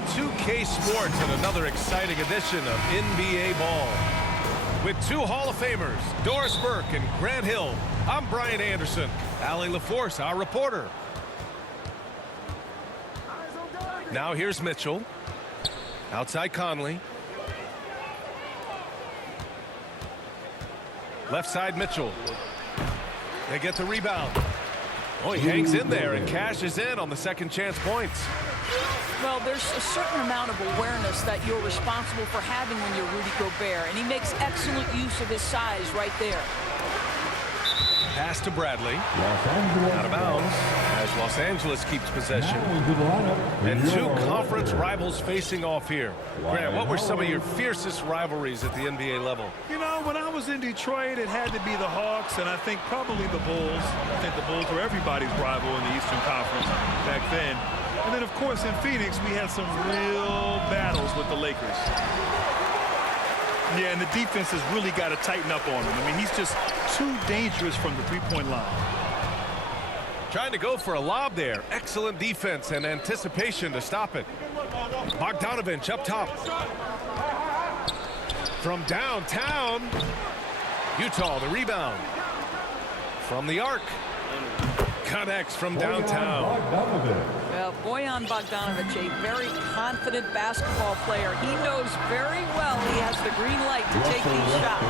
to 2K Sports and another exciting edition of NBA Ball. With two Hall of Famers, Doris Burke and Grant Hill, I'm Brian Anderson. Allie LaForce, our reporter. Now here's Mitchell. Outside Conley. Left side Mitchell. They get the rebound. Oh, he hangs in there and cashes in on the second chance points. Well, there's a certain amount of awareness that you're responsible for having when you're Rudy Gobert, and he makes excellent use of his size right there. Pass to Bradley. Out of bounds as Los Angeles keeps possession. And two conference rivals facing off here. Grant, what were some of your fiercest rivalries at the NBA level? You know, when I was in Detroit, it had to be the Hawks, and I think probably the Bulls. I think the Bulls were everybody's rival in the Eastern Conference back then. And then, of course, in Phoenix, we had some real battles with the Lakers. Yeah, and the defense has really got to tighten up on him. I mean, he's just too dangerous from the three-point line. Trying to go for a lob there. Excellent defense and anticipation to stop it. Bogdanovich up top. From downtown. Utah, the rebound. From the arc. Connects from downtown. Well, Bojan Bogdanovich, a very confident basketball player. He knows very well he has the green light to take these shots.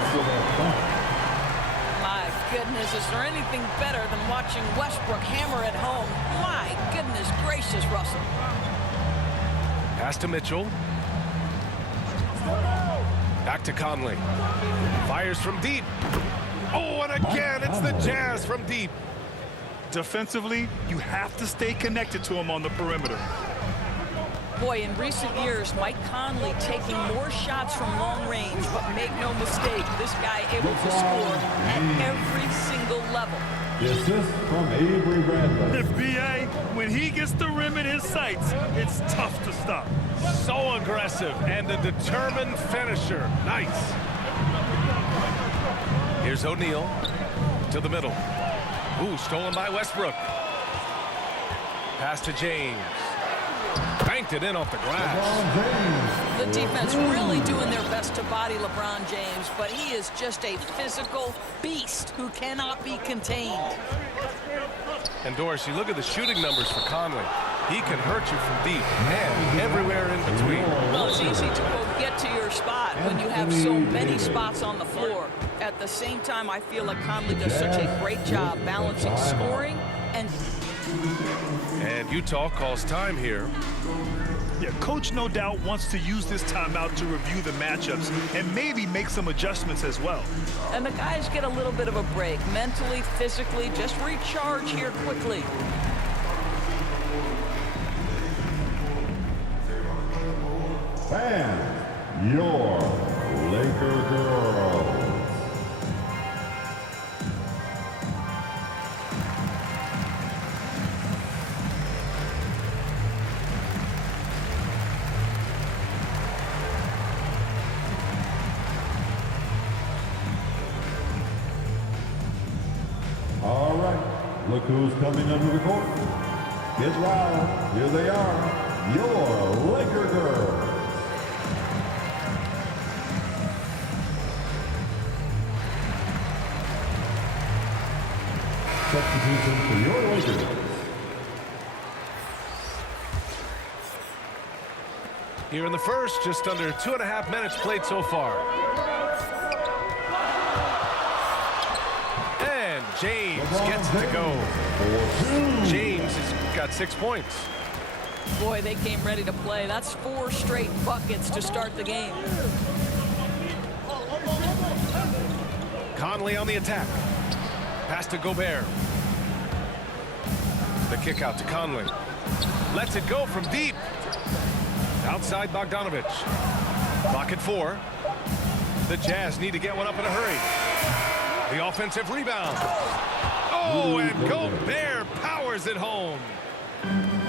My goodness, is there anything better than watching Westbrook hammer at home? My goodness gracious, Russell. Pass to Mitchell. Back to Conley. Fires from deep. Oh, and again, it's the Jazz from deep. Defensively, you have to stay connected to him on the perimeter. Boy, in recent years, Mike Conley taking more shots from long range, but make no mistake, this guy able to score at every single level. The assist from Avery Bradley. If BA, when he gets the rim in his sights, it's tough to stop. So aggressive and a determined finisher. Nice. Here's O'Neal to the middle. Ooh, stolen by Westbrook. Pass to James. Banked it in off the glass. The defense really doing their best to body LeBron James, but he is just a physical beast who cannot be contained. And Doris, you look at the shooting numbers for Conley. He can hurt you from deep and everywhere in between. Well, it's easy to quote, get to your spot when you have so many spots on the floor. At the same time, I feel like Conley does such a great job balancing scoring and Utah calls time here. Yeah, coach no doubt wants to use this timeout to review the matchups and maybe make some adjustments as well. And the guys get a little bit of a break, mentally, physically, just recharge here quickly. And your Laker girls. All right, look who's coming under the court. Get loud. Here they are, your Laker girls. Substitution for your Lakers. Here in the first, just under 2.5 minutes played so far. And James gets it to go. James has got 6 points. Boy, they came ready to play. That's 4 straight buckets to start the game. Conley on the attack. Pass to Gobert. The kick out to Conley. Lets it go from deep. Outside Bogdanovich. Clock at 4. The Jazz need to get one up in a hurry. The offensive rebound. Oh, and Gobert powers it home.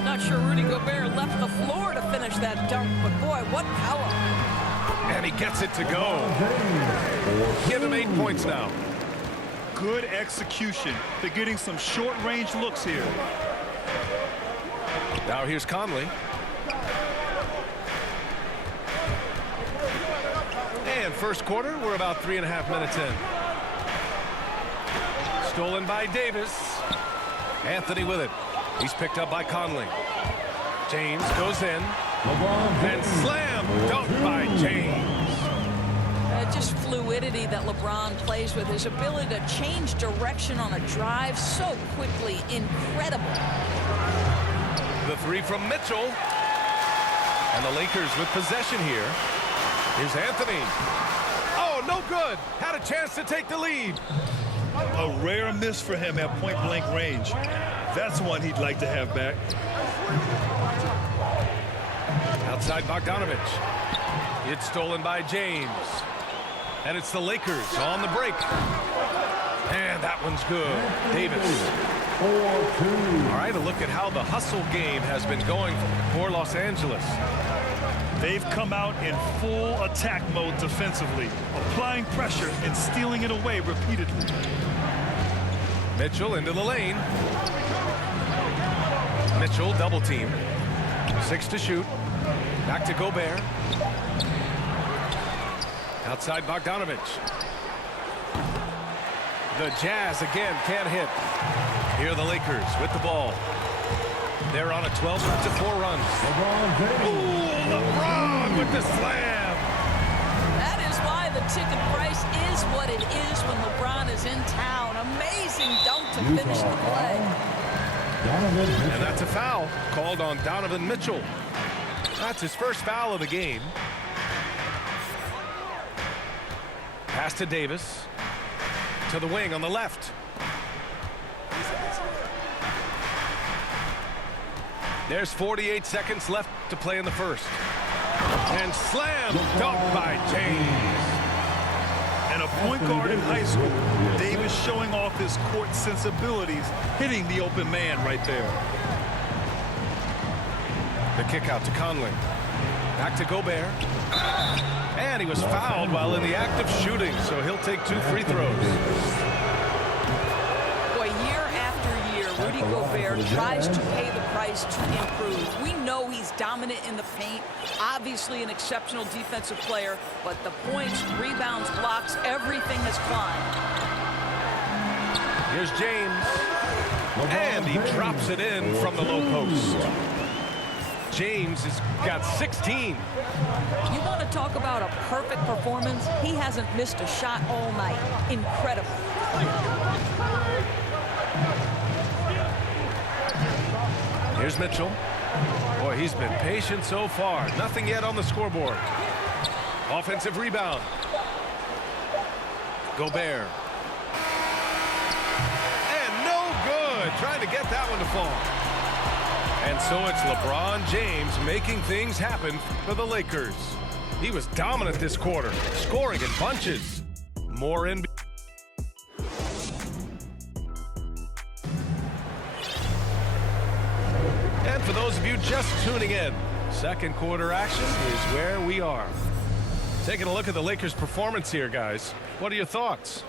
Not sure Rudy Gobert left the floor to finish that dunk, but boy, what power. And he gets it to go. Give him 8 points now. Good execution. They're getting some short-range looks here. Now here's Conley. first quarter. We're about 3.5 minutes in. Stolen by Davis. Anthony with it. He's picked up by Conley. James goes in. And slam dunk by James. Just fluidity that LeBron plays with. His ability to change direction on a drive so quickly. Incredible. The three from Mitchell. And the Lakers with possession here. Here's Anthony. Oh, no good. Had a chance to take the lead. A rare miss for him at point-blank range. That's one he'd like to have back. Outside Bogdanovich. It's stolen by James. And it's the Lakers on the break. And that one's good. Davis. 4-2. All right, a look at how the hustle game has been going for Los Angeles. They've come out in full attack mode defensively, applying pressure and stealing it away repeatedly. Mitchell into the lane. Mitchell double team. 6 to shoot. Back to Gobert. Outside Bogdanovich. The Jazz again can't hit. Here are the Lakers with the ball. They're on a 12-4 run. Ooh, LeBron with the slam. That is why the ticket price is what it is when LeBron is in town. Amazing dunk to finish the play. And that's a foul called on Donovan Mitchell. That's his first foul of the game. Pass to Davis. To the wing on the left. There's 48 seconds left to play in the first. And slam dunk by James. And a point guard in high school, Davis showing off his court sensibilities, hitting the open man right there. The kick out to Conley. Back to Gobert. And he was fouled while in the act of shooting, so he'll take 2 free throws. Boy, year after year, Rudy Gobert tries to pay the price to improve. We know he's dominant in the paint, obviously an exceptional defensive player, but the points, rebounds, blocks, everything has climbed. Here's James. And he drops it in from the low post. James has got 16. You want to talk about a perfect performance? He hasn't missed a shot all night. Incredible. Here's Mitchell. Boy, he's been patient so far. Nothing yet on the scoreboard. Offensive rebound. Gobert. And no good. Trying to get that one to fall. And so it's LeBron James making things happen for the Lakers. He was dominant this quarter, scoring in bunches. More NBA. And for those of you just tuning in, second quarter action is where we are. Taking a look at the Lakers' performance here, guys. What are your thoughts?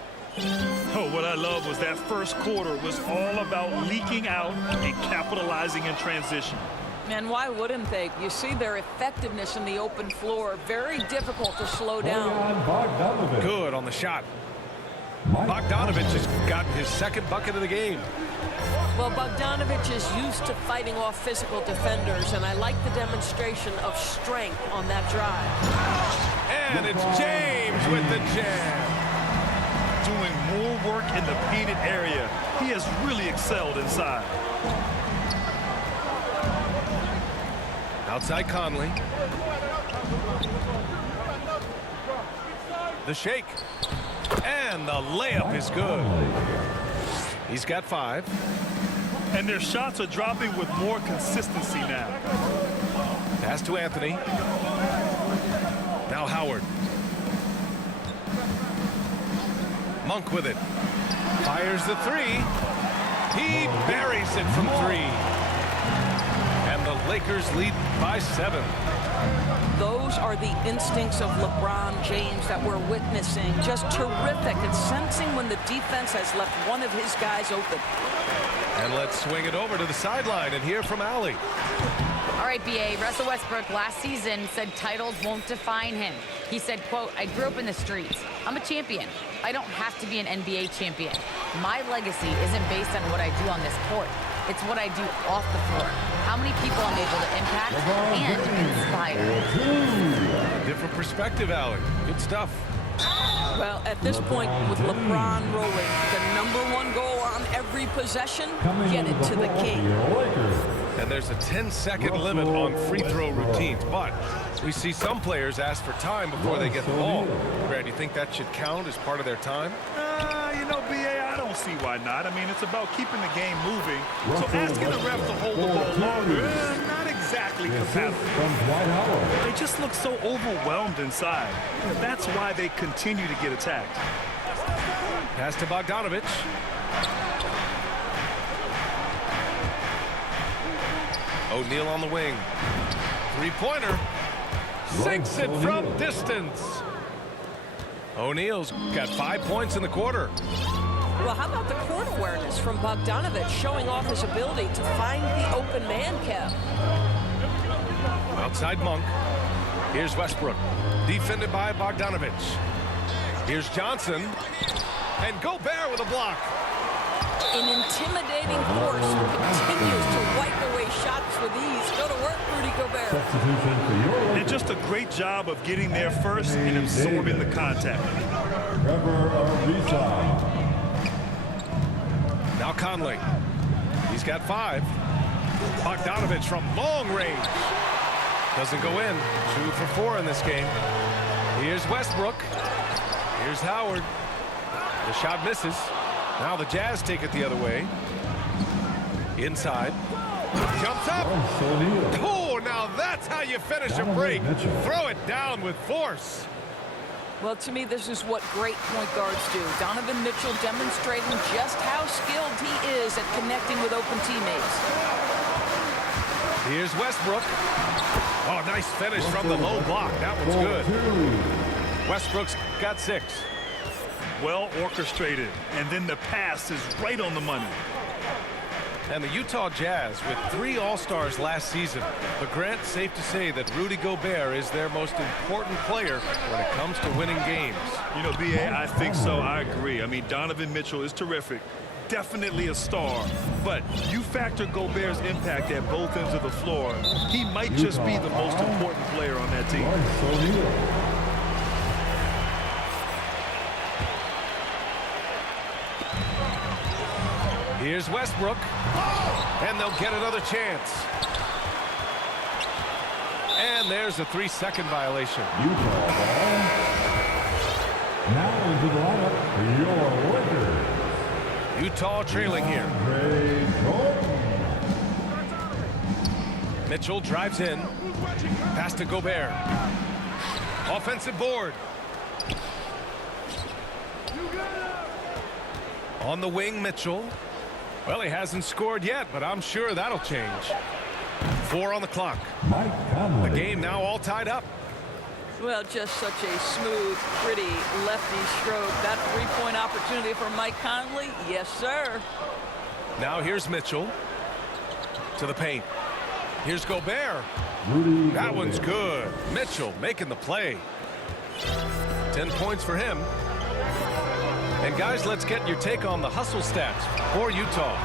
Oh, what I love was that first quarter was all about leaking out and capitalizing in transition. And why wouldn't they? You see their effectiveness in the open floor. Very difficult to slow down. Good on the shot. Bogdanovich has gotten his second bucket of the game. Well, Bogdanovich is used to fighting off physical defenders, and I like the demonstration of strength on that drive. And it's James with the jam. Doing more work in the painted area. He has really excelled inside. Outside Conley. The shake. And the layup is good. He's got 5. And their shots are dropping with more consistency now. Pass to Anthony. Now Howard. Monk with it. Fires the 3. He buries it from 3. And the Lakers lead by 7. Those are the instincts of LeBron James that we're witnessing. Just terrific at sensing when the defense has left one of his guys open. And let's swing it over to the sideline and hear from Allie. All right, BA, Russell Westbrook last season said titles won't define him. He said, quote, "I grew up in the streets. I'm a champion. I don't have to be an NBA champion. My legacy isn't based on what I do on this court. It's what I do off the floor. How many people I'm able to impact and inspire." Different perspective, Allie. Good stuff. Well, at this point, with LeBron rolling, the #1 goal on every possession, get it to the king. And there's a 10-second limit on free throw routines, but we see some players ask for time before they get the ball. Brad, do you think that should count as part of their time? You know, BA, I don't see why not. I mean, it's about keeping the game moving. So asking the ref to hold the ball longer, not exactly compatible. They just look so overwhelmed inside. That's why they continue to get attacked. Pass to Bogdanovich. O'Neal on the wing. Three-pointer. Sinks it from distance. O'Neal's got 5 points in the quarter. Well, how about the court awareness from Bogdanovich, showing off his ability to find the open man, Kev? Outside Monk. Here's Westbrook. Defended by Bogdanovich. Here's Johnson. And Gobert with a block. An intimidating force who continues to wipe away shots with ease. Go to work, Rudy Gobert. And just a great job of getting there first and absorbing the contact. Now Conley. He's got 5. Bogdanovich from long range. Doesn't go in. 2 for 4 in this game. Here's Westbrook. Here's Howard. The shot misses. Now the Jazz take it the other way. Inside. Jumps up. Oh, now that's how you finish a break. Throw it down with force. Well, to me, this is what great point guards do. Donovan Mitchell demonstrating just how skilled he is at connecting with open teammates. Here's Westbrook. Oh, nice finish from the low block. That one's good. Westbrook's got 6. Well orchestrated, and then the pass is right on the money. And the Utah Jazz with 3 All-Stars last season. But Grant, safe to say that Rudy Gobert is their most important player when it comes to winning games. You know, BA, I think so. I agree. I mean, Donovan Mitchell is terrific. Definitely a star. But you factor Gobert's impact at both ends of the floor, he might just be the most important player on that team. Here's Westbrook, and they'll get another chance. And there's a 3-second violation. Utah ball. Now into the lineup for your Lakers. Utah trailing here. Mitchell drives in. Pass to Gobert. Offensive board. On the wing, Mitchell. Well, he hasn't scored yet, but I'm sure that'll change. 4 on the clock. The game now all tied up. Well, just such a smooth, pretty lefty stroke. That 3-point opportunity for Mike Conley. Yes, sir. Now here's Mitchell to the paint. Here's Gobert. That one's good. Mitchell making the play. 10 points for him. And guys, let's get your take on the hustle stats for Utah.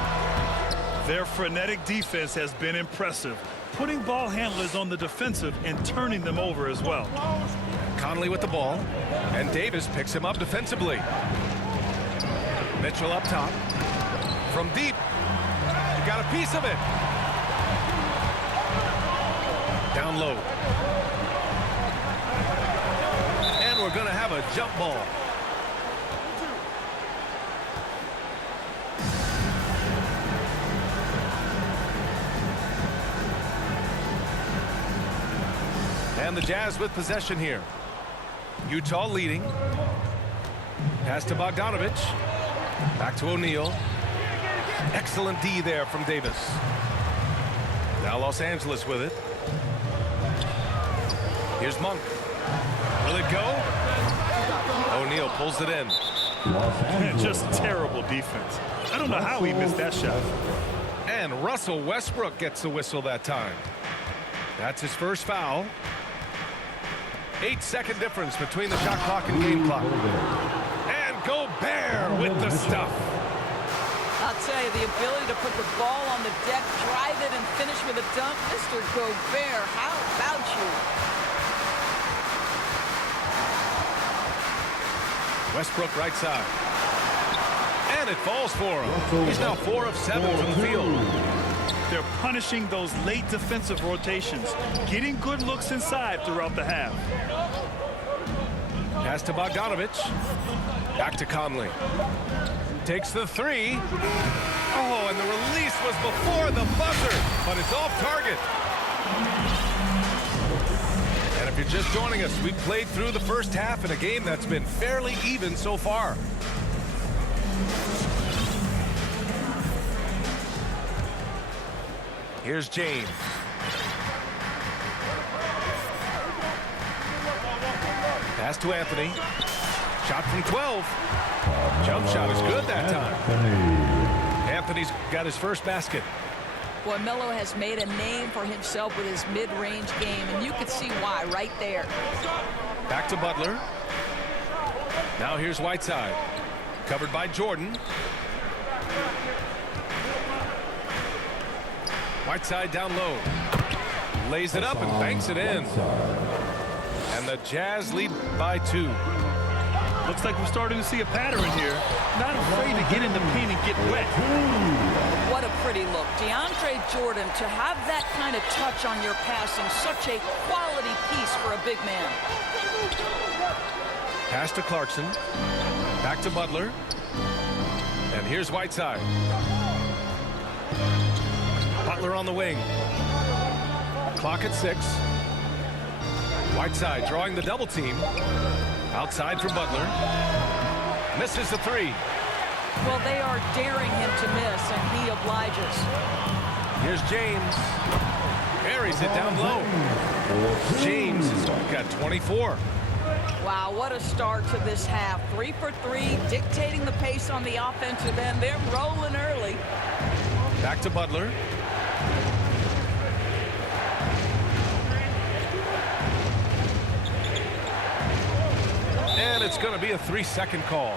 Their frenetic defense has been impressive, putting ball handlers on the defensive and turning them over as well. Conley with the ball, and Davis picks him up defensively. Mitchell up top. From deep. He got a piece of it. Down low. And we're going to have a jump ball. And the Jazz with possession here. Utah leading. Pass to Bogdanovich. Back to O'Neal. Excellent D there from Davis. Now Los Angeles with it. Here's Monk. Will it go? O'Neal pulls it in. Just terrible defense. I don't know how he missed that shot. And Russell Westbrook gets the whistle that time. That's his first foul. 8-second difference between the shot clock and game clock. And Gobert with the stuff. I'll tell you, the ability to put the ball on the deck, drive it, and finish with a dunk. Mr. Gobert, how about you? Westbrook right side. And it falls for him. He's now 4 of 7 from the field. They're punishing those late defensive rotations, getting good looks inside throughout the half. Pass to Bogdanovich. Back to Conley. Takes the 3. Oh, and the release was before the buzzer, but it's off target. And if you're just joining us, we played through the first half in a game that's been fairly even so far. Here's James. Pass to Anthony. Shot from 12. Jump shot is good that time. Anthony's got his first basket. Boy, Melo has made a name for himself with his mid-range game, and you can see why right there. Back to Butler. Now here's Whiteside. Covered by Jordan. Whiteside down low. Lays it up and banks it in. And the Jazz lead by 2. Looks like we're starting to see a pattern here. Not afraid to get in the paint and get wet. What a pretty look. DeAndre Jordan, to have that kind of touch on your passing, such a quality piece for a big man. Pass to Clarkson. Back to Butler. And here's Whiteside. Butler on the wing. Clock at 6. Whiteside drawing the double team. Outside for Butler. Misses the 3. Well, they are daring him to miss, and he obliges. Here's James. Buries it down low. James has got 24. Wow, what a start to this half. 3 for 3, dictating the pace on the offensive end. They're rolling early. Back to Butler. And it's going to be a 3-second call.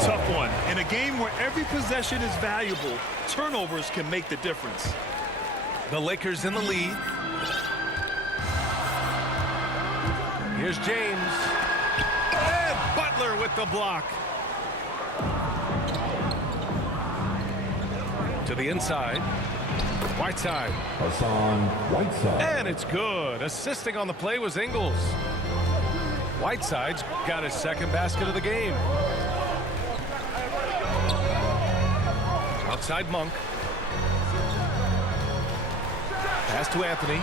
Tough one. In a game where every possession is valuable, turnovers can make the difference. The Lakers in the lead. Here's James. And Butler with the block. To the inside. Whiteside. Whiteside. And it's good. Assisting on the play was Ingles. Whiteside's got his second basket of the game. Outside Monk. Pass to Anthony.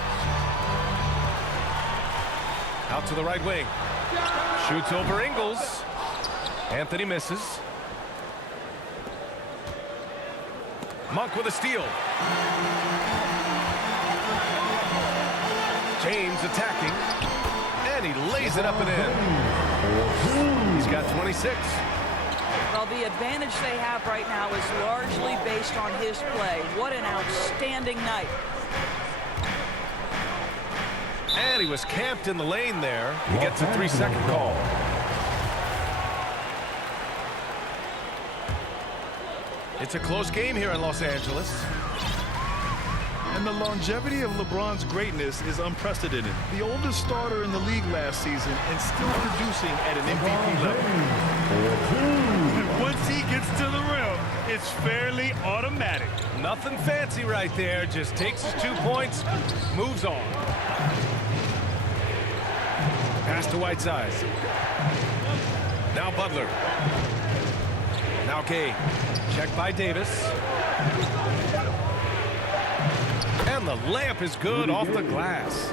Out to the right wing. Shoots over Ingles. Anthony misses. Monk with a steal. James attacking. And he lays it up and in. He's got 26. Well, the advantage they have right now is largely based on his play. What an outstanding night. And he was camped in the lane there. He gets a 3-second call. It's a close game here in Los Angeles. And the longevity of LeBron's greatness is unprecedented. The oldest starter in the league last season and still producing at an MVP level. And once he gets to the rim, it's fairly automatic. Nothing fancy right there. Just takes his 2 points, moves on. Pass to Whiteside. Now Butler. Now Gay. Checked by Davis. And the layup is good off the glass.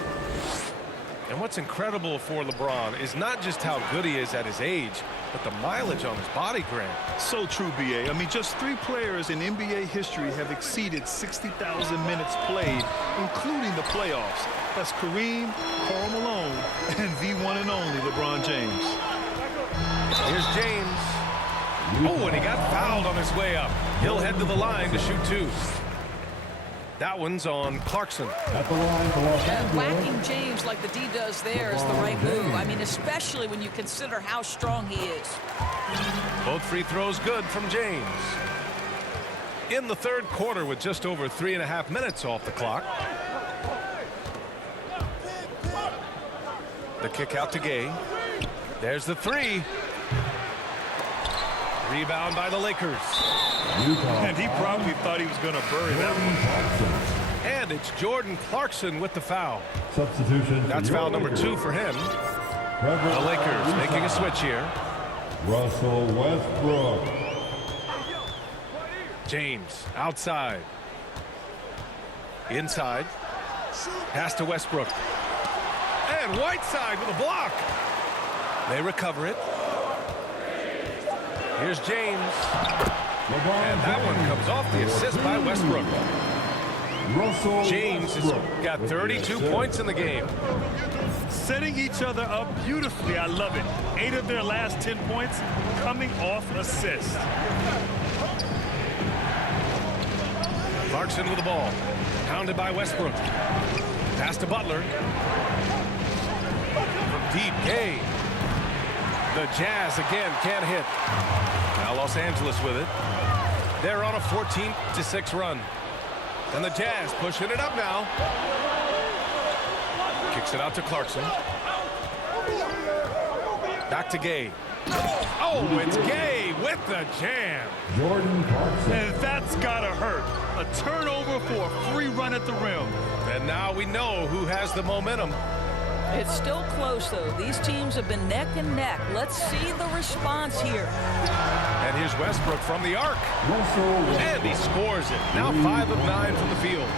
And what's incredible for LeBron is not just how good he is at his age, but the mileage on his body, Grant. So true, B.A. I mean, just 3 players in NBA history have exceeded 60,000 minutes played, including the playoffs. That's Kareem, Karl Malone, and the one and only LeBron James. Here's James. Oh, and he got fouled on his way up. He'll head to the line to shoot 2. That one's on Clarkson. At the line for Los And Angeles. whacking James like the D does there is the right move. I mean, especially when you consider how strong he is. Both free throws good from James. In the third quarter with just over 3.5 minutes off the clock. The kick out to Gay. There's the three. Rebound by the Lakers. Utah. And he probably thought he was going to bury that one. And it's Jordan Clarkson with the foul. Substitution. That's for your foul number Lakers. 2 for him. Trevor The Lakers Ariza. making a switch here. Russell Westbrook. James outside. Inside. Pass to Westbrook. And Whiteside with a block. They recover it. Here's James. LeBron And that one comes off the assist by Westbrook. Russell James has Westbrook got with the 32 assist. points in the game. Setting each other up beautifully. I love it. 8 of their last 10 points coming off assists. Clarkson with the ball. Pounded by Westbrook. Pass to Butler. From deep, Gay. The Jazz again can't hit. Now Los Angeles with it. They're on a 14-6 run. And the Jazz pushing it up now. Kicks it out to Clarkson. Back to Gay. Oh, it's Gay with the jam. Jordan Clarkson. And that's got to hurt. A turnover for a free run at the rim. And now we know who has the momentum. It's still close, though. These teams have been neck and neck. Let's see the response here. And here's Westbrook from the arc. Russell And he Westbrook. scores it. Now 5 of 9 from the field.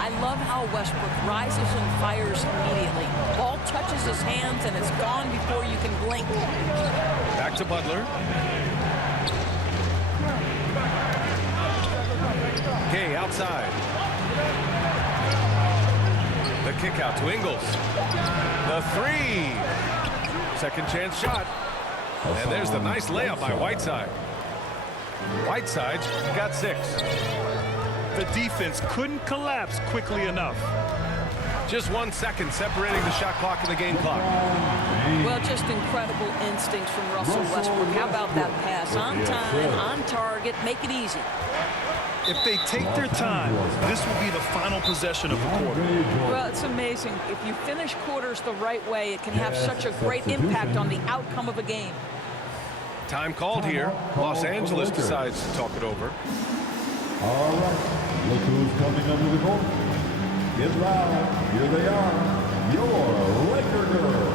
I love how Westbrook rises and fires immediately. Ball touches his hands, and it's gone before you can blink. Back to Butler. Gay outside. The kick out to Ingles. The three. Second chance shot. And there's the nice layup by Whiteside. Whiteside's got 6. The defense couldn't collapse quickly enough. Just 1 second separating the shot clock and the game clock. Well, just incredible instincts from Russell Westbrook. How about that pass? On time, on target, make it easy. If they take their time, this will be the final possession of the quarter. Well, it's amazing. If you finish quarters the right way, it can have such a great impact on the outcome of a game. Time called here. Los Angeles decides to talk it over. All right. Look who's coming under the court. Get loud. Here they are. Your Laker girls.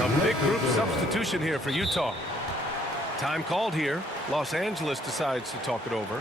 A big group substitution here for Utah. Time called here. Los Angeles decides to talk it over.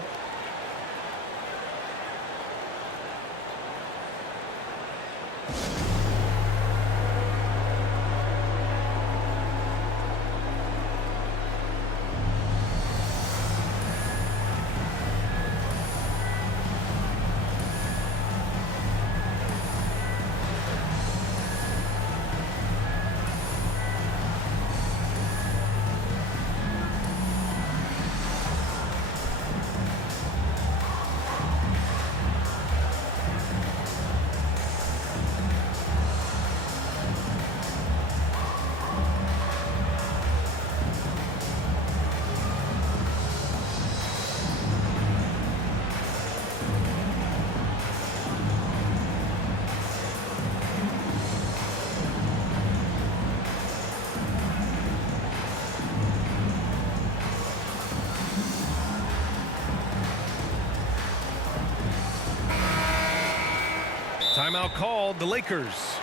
Timeout called, the Lakers.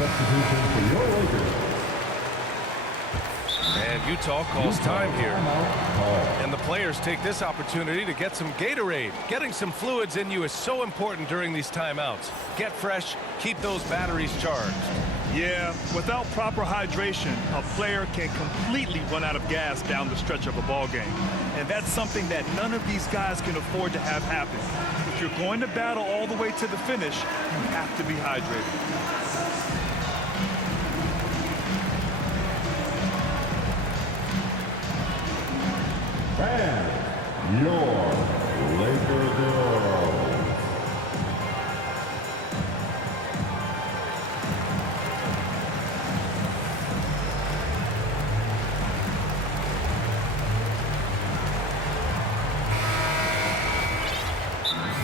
Substitution for your Lakers. And Utah calls time here. And the players take this opportunity to get some Gatorade. Getting some fluids in you is so important during these timeouts. Get fresh, keep those batteries charged. Yeah, without proper hydration, a player can completely run out of gas down the stretch of a ball game. And that's something that none of these guys can afford to have happen. If you're going to battle all the way to the finish, you have to be hydrated. And your Laker girls.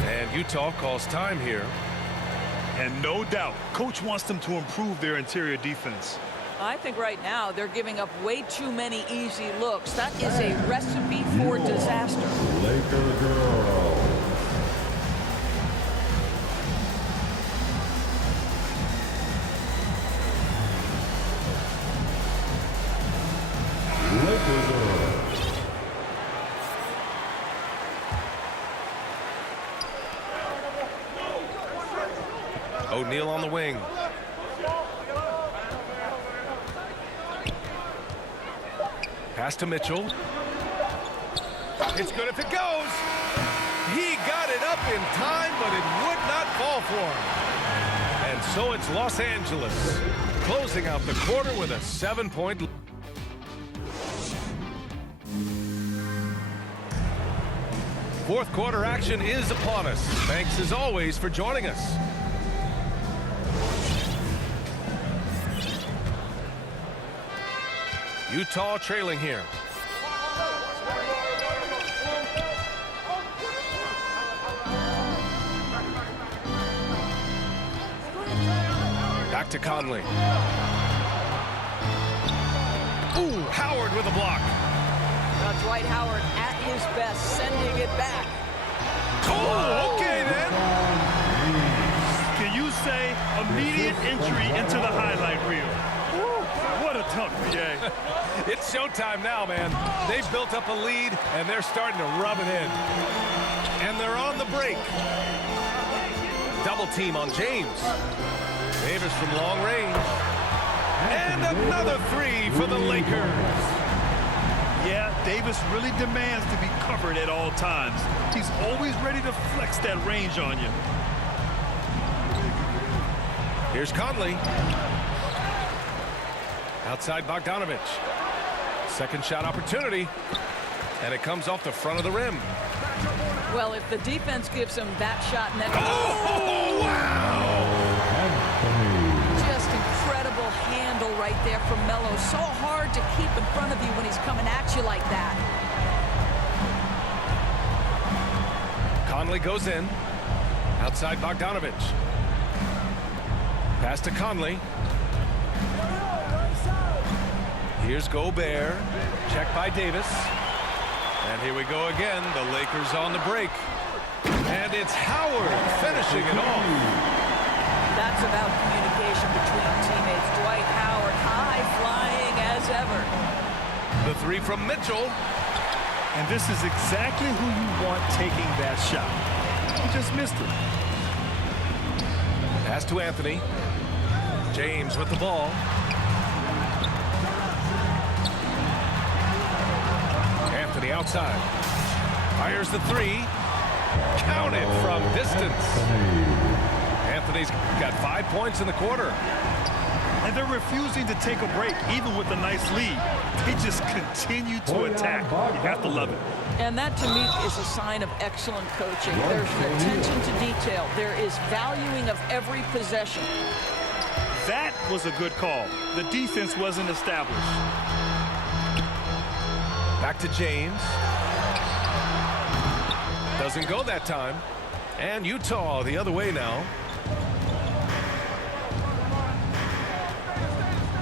And Utah calls time here. And no doubt, coach wants them to improve their interior defense. I think right now they're giving up way too many easy looks. That is a recipe for disaster. Laker girls. Laker girls. O'Neal on the wing. Pass to Mitchell. It's good if it goes. He got it up in time, but it would not fall for him. And so it's Los Angeles closing out the quarter with a 7-point lead. Fourth quarter action is upon us. Thanks as always for joining us. Utah trailing here. Back to Conley. Ooh, Howard with a block. Dwight Howard at his best, sending it back. Oh, okay then. Can you say immediate entry into the highlight reel? What a tough PA. It's showtime now, man. They've built up a lead, and they're starting to rub it in. And they're on the break. Double team on James. Davis from long range. And another three for the Lakers. Yeah, Davis really demands to be covered at all times. He's always ready to flex that range on you. Here's Conley. Outside Bogdanovich. Second shot opportunity. And it comes off the front of the rim. Well, if the defense gives him that shot next. Oh, wow! Just incredible handle right there from Melo. So hard to keep in front of you when he's coming at you like that. Conley goes in. Outside Bogdanovich. Pass to Conley. Here's Gobert. Check by Davis. And here we go again. The Lakers on the break. And it's Howard finishing it off. That's about communication between teammates. Dwight Howard high flying as ever. The three from Mitchell. And this is exactly who you want taking that shot. He just missed it. Pass to Anthony. James with the ball. Anthony outside. Fires the three. Counted from distance. Anthony's got 5 points in the quarter. And they're refusing to take a break, even with a nice lead. They just continue to attack. You have to love it. And that, to me, is a sign of excellent coaching. There's an attention to detail. There is valuing of every possession. That was a good call. The defense wasn't established. Back to James. Doesn't go that time. And Utah the other way now.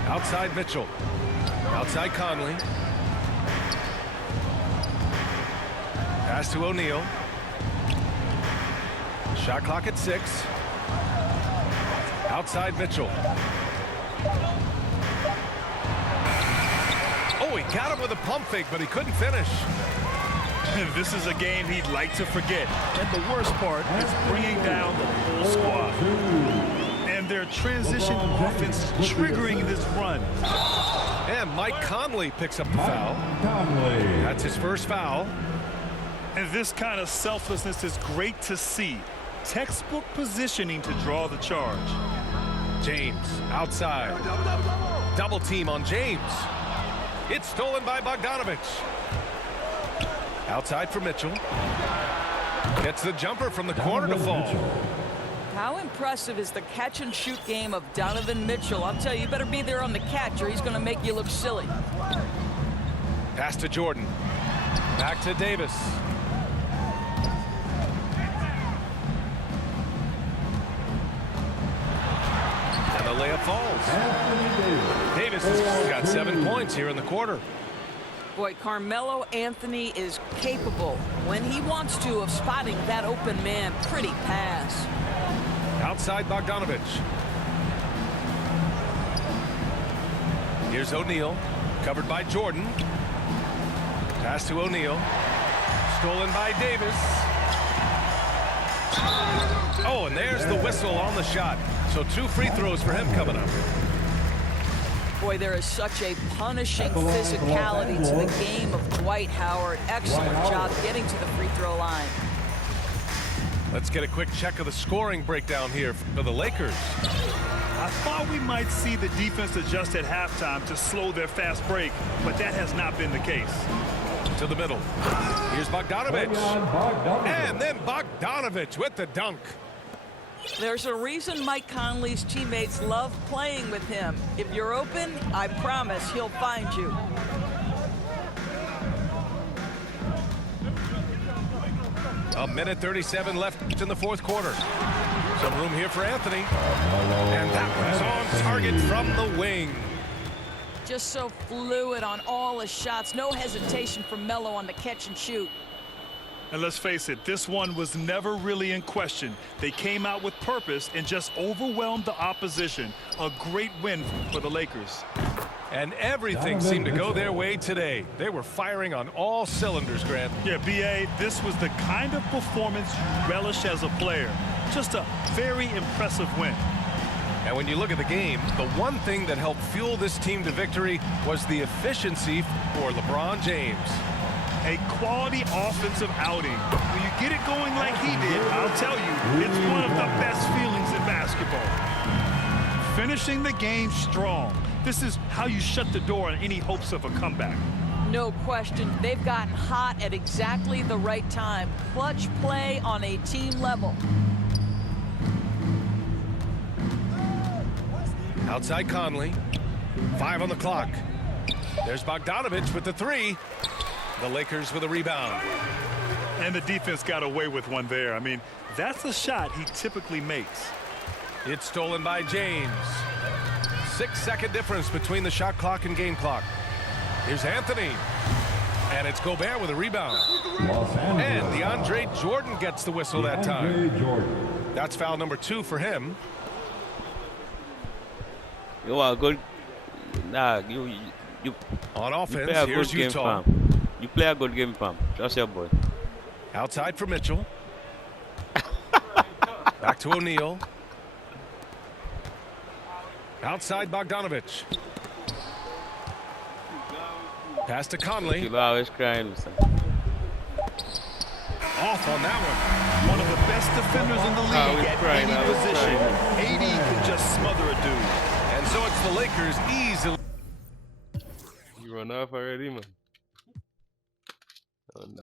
Outside Mitchell. Outside Conley. Pass to O'Neal. Shot clock at 6. Outside Mitchell. Oh, he got him with a pump fake, but he couldn't finish. This is a game he'd like to forget. And the worst part is bringing down the whole squad. And their transition offense triggering this run. And Mike Conley picks up the foul. That's his first foul. And this kind of selflessness is great to see. Textbook positioning to draw the charge. James outside. Double team on James. It's stolen by Bogdanovich. Outside for Mitchell. Gets the jumper from the corner to fall. How impressive is the catch and shoot game of Donovan Mitchell? I'll tell you, you better be there on the catch or he's going to make you look silly. Pass to Jordan. Back to Davis. And the layup falls. Davis has got 7 points here in the quarter. Boy, Carmelo Anthony is capable, when he wants to, of spotting that open man. Pretty pass. Outside Bogdanovich. Here's O'Neal. Covered by Jordan. Pass to O'Neal. Stolen by Davis. Oh, and there's the whistle on the shot. So 2 free throws for him coming up. Boy, there is such a punishing physicality to the game of Dwight Howard. Excellent job getting to the free throw line. Let's get a quick check of the scoring breakdown here for the Lakers. I thought we might see the defense adjust at halftime to slow their fast break, but that has not been the case. To the middle. Here's Bogdanovich. And then Bogdanovich with the dunk. There's a reason Mike Conley's teammates love playing with him. If you're open, I promise he'll find you. A minute 37 left in the fourth quarter. Some room here for Anthony. And that one's on target from the wing. Just so fluid on all his shots. No hesitation from Melo on the catch and shoot. And let's face it, this one was never really in question. They came out with purpose and just overwhelmed the opposition. A great win for the Lakers. And everything seemed to go their way today. They were firing on all cylinders, Grant. Yeah, B.A., this was the kind of performance you relish as a player. Just a very impressive win. And when you look at the game, the one thing that helped fuel this team to victory was the efficiency for LeBron James. A quality offensive outing. When you get it going like he did, I'll tell you, it's one of the best feelings in basketball. Finishing the game strong. This is how you shut the door on any hopes of a comeback. No question. They've gotten hot at exactly the right time. Clutch play on a team level. Outside Conley. 5 on the clock. There's Bogdanovich with the 3. The Lakers with a rebound. And the defense got away with one there. I mean, that's a shot he typically makes. It's stolen by James. 6-second difference between the shot clock and game clock. Here's Anthony. And it's Gobert with a rebound. And DeAndre Jordan gets the whistle that time. That's foul number 2 for him. You are good. Nah, you on offense. play a Here's good game, Utah. fam. You play a good game, Pam. Trust your boy. Outside for Mitchell. Back to O'Neal. Outside Bogdanovich. Pass to Conley. You're always crying, Mr. Off on that one. One of the best defenders in the league at any position. AD can just smother a dude. And so it's the Lakers easily. You run off already, man. Oh, no.